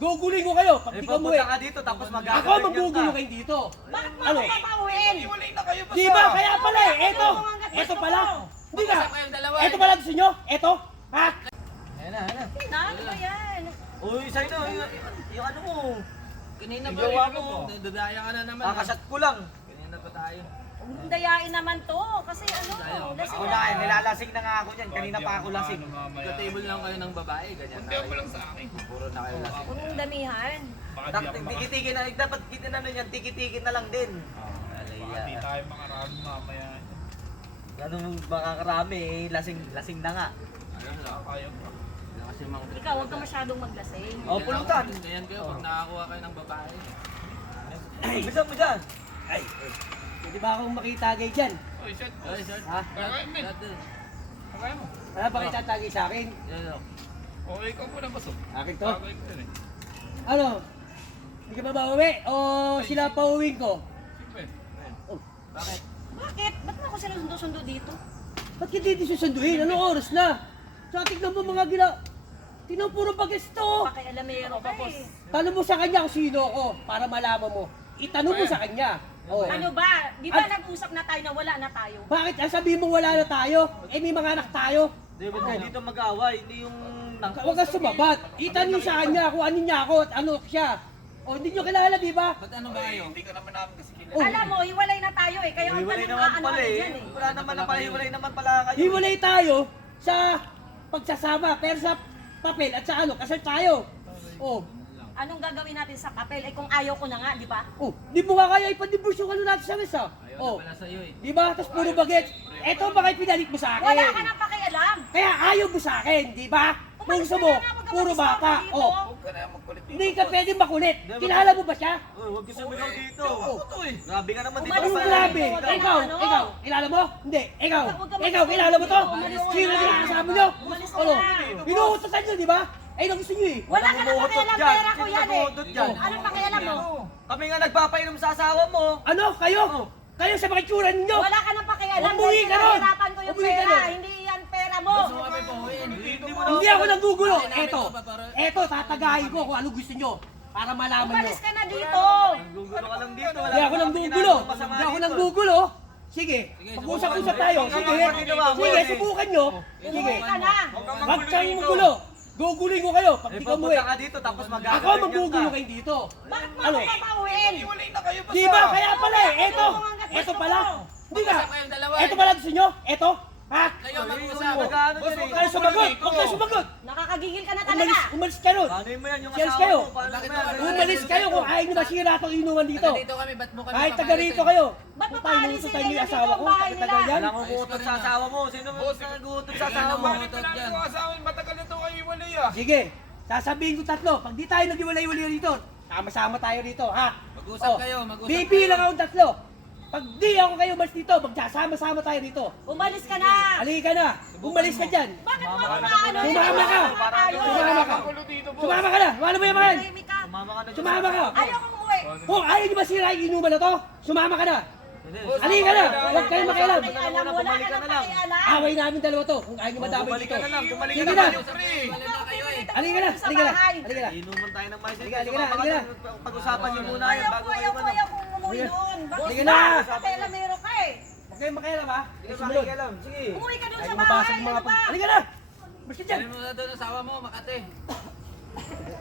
Gugulin ko kayo pag di ka umuwi. Pupunta ka dito tapos Ako magagaganyan magugulo kayo dito. Bakit mo Ano? ako papauwiin? Iwalay na kayo. Di ba? Kaya pala eh. Eto pala. Hindi ka. Eto pala gusto nyo? Eto? Ha? Ayan na, ayan na. Ano ba yan? Uy, sa'yo na, yung ano mo. Kanina Yung pa jowa rin mo. Dadaya ka na naman. Kakasat ko lang. Kanina pa tayo. Huwag dayain naman to. Kasi ano, lasing Ako na eh, nilalasing na nga ako dyan. Kanina pa ako lasing. Ka-table lang kayo ng babae, ganyan na. Hindi mo lang sa akin. Puro na kayo lasing. Huwag mong damihan. Baka di ako Tikitigin na, dapat na yan, tikitigin na lang din. baka di tayo makarami mamaya. Ganun makakarami eh, lasing na nga. Kaya pa. Kasi mga Ikaw, huwag ka masyadong maglasing. Oh, pulutan. Ganyan kayo pag nakakuha kayo ng babae. Bisa mo dyan. Ay. Pwede ba akong makitagay dyan? Oy, shit. Ay, sir. Ha? Kaya men. Kaya mo. Wala ba kayo tatagay sa akin? Yan o. O, ikaw muna baso. Akin to? Bagay ko yun eh. Ano? Hindi ka ba mauwi? O sila pauwiin ko? Siyempre. Bakit? Bakit? Ba't mo ako sila sundo-sundo dito? Ba't hindi di susunduin? Anong oras na? Sa tignan mo mga Tignan mo puro pag-esto. Pakialamero ka eh. Tanong mo sa kanya kung sino ako para malaman mo. Itanong mo sa kanya. Oh. Ano ba? Di ba nag-usap na tayo na wala na tayo? Bakit? Sabihin mo wala na tayo? Eh may mga anak tayo. David kayo dito mag-away, hindi yung... Huwag kang sumabat. Itanong sa kanya kung ano niya ako at ano siya. O hindi nyo kilala, di ba? Ba't ano ba kayo? Hindi ka naman namin kasi kilala. Oh. Alam mo, hiwalay na tayo eh. Kaya ang Hiwalay tanong naman ano pala ano eh. dyan eh. Wala naman na pala, hiwalay naman pala kayo. Hiwalay tayo sa pagsasama. Pero sa papel at sa ano, kasal tayo. Oh. Anong gagawin natin sa papel? Eh kung ayaw ko na nga, di ba? Oh, di mo nga kaya ipa-divorce yung ano natin sa mesa. Ayaw Oh. na pala sa'yo eh. Di ba? Tapos puro bagets. Eto ba kayo pinalit mo sa akin? Wala ka nang pakialam. Kaya ayaw mo sa akin, di ba? Kung Umalis gusto ka mo, na nga, huwag ka puro mag-stop bata. dito. Oh. Huwag ka na magkulit dito. Hindi ka pwede makulit. Kilala mo ba siya? Uy, huwag ka sumigaw dito. Oh. Grabe ka naman dito. Umalis Anong ka na grabe? dito, wag ka Ikaw, ano? ikaw, kilala mo? Hindi, ikaw. Huwag ka Ikaw, mag- kilala mo to? Umalis ka Sino na. din ang kasama nyo? Umalis ka Ano? na. Binuutosan nyo, di ba? Eh, ano gusto nyo eh? Wala ka nang pakialam, pera ko yan eh. Nag-uudot dyan. Anong pakialam mo? Kami nga nagpapainom sa asawa mo. Ano? Kayo? Kayo sa mga itsura ninyo? Wala ka nang pakialam. Umuwi ka ron. Pinahirapan ko yung Umuwi ka pera. ron. Hindi yan pera mo. Gusto mo kami pauwiin. Hindi ako nanggugulo. Bakit namin Eto. to, para- Eto, tatagahin ko kung ano gusto nyo. Para malaman nyo. Umalis ka na dito. Gugulo ka lang dito. Hindi ako nanggugulo. Hindi ako nanggugulo. Sige, pag-usap-usap tayo. Sige, sige, subukan nyo. Sige, Umuwi ka na. wag kang magulo. Gugulin ko kayo pag di ka umuwi. Pupunta ka dito tapos Ako magagaganyan magugulo ka. kayo dito. Bakit mo Ano? ako papauwiin? Iwalay na kayo basta. Di ba? Kaya pala eh. Eto pala. Hindi ka. Mag-usap kayong dalawa eh. Eto pala gusto nyo? Eto? Ha? Kayo mag-usap. Nag-ano Huwag dyan eh. kayo sumagot. Huwag kayo sumagot. Nakakagigil ka na talaga. Umalis ka nun. Paano mo yan yung Cheers asawa kayo. mo? Paano Bakit mo yan? naman? Umalis kayo kung ayaw nyo masira itong inuman dito. Taga dito kami, ba't mo kami Kahit taga papalisin? rito kayo. Ba't Kung tayo papaalisin nututan nila nyo yung dito asawa ang ko, bahay taga nila? yan. Wala kong uutot sa asawa mo. Sino mo nag-uutot sa asawa mo? Bakit wala dyan. yung asawa? Matagal na ito kayo iwalay ah. Sige, sasabihin ko tatlo. Pag di tayo nag-iwalay-walay rito, sama-sama tayo rito, ha? Mag-usap kayo, mag-usap Bibilang kayo. akong tatlo. Pag di ako kayo umalis dito, magsasama-sama tayo dito. Umalis ka na. Halika na, umalis ka dyan. Bakit mo ako maano? Sumama ka. Tayo. Sumama ka. Magulo dito, boss. Sumama ka na, ano ba yan? Tahimik ka. Sumama ka na dyan. Sumama ka. Ayaw kong umuwi. Kung ayaw nyo masira yung inuman na to, sumama ka na. Hindi. Halika na, huwag kayong makialam. Pakialam, wala ka nang pakialam. Away namin dalawa to, kung ayaw nyo madamay Bumalik dito. ka na lang. Bumalik ka Sige na na. lang. Wala na kayo eh. Halika na, Sa halika na, bahay. halika na. Inuman tayo ng mais. Halika na. Pag-usapan niyo muna yan Ayaw bago ko, kayo ayaw ko, ano. ayaw kong umuwi doon. Bakit Sige ba? na. Pakialamero ka eh. Huwag kayong makialam ha. Hindi Sige, ka sumunod. makikialam. Sige. Umuwi ka doon Ayaw sa mabasag bahay. mga Ano ba? Halika na. Basta dyan. Sabihin mo na doon asawa mo, Makate.